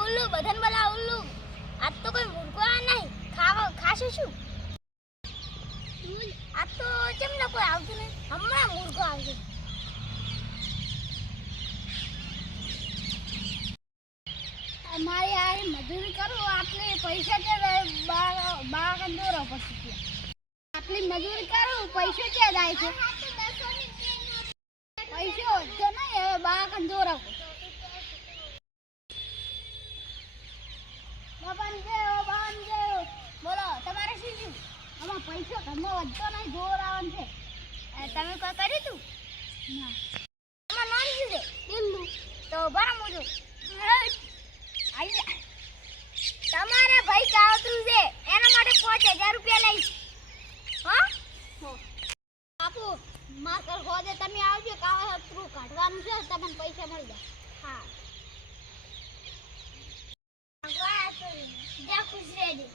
ઉલ્લુ બધાને બોલા ઉલ્લુ આજ તો કોઈ મૂર્ખો નહીં ખાશે શું આજ તો કેમ ના કોઈ આવતું નહીં હમણાં મૂર્ખો આવશે અમારે આ મજૂરી કરું આટલી પૈસા છે બા કંદોરો પછી આટલી મજૂરી કરું પૈસા ક્યાં જાય છે પૈસા વધતો નહીં હવે બા કંદોરો બોલો તમારે શું થયું આમાં પૈસા ઘરમાં વધતો નહીં જોર આવવાનું છે તમે કોઈ કર્યું તું ના આમાં નામ શું છે દિલ્લુ તો બરા મોજો તમારા ભાઈ કાવતરું છે એના માટે 5000 રૂપિયા લઈશ હા બાપુ માર કર ખોદે તમે આવજો કાવતરું કાઢવાનું છે તમને પૈસા મળી જાય હા જા ખુશ રહેજો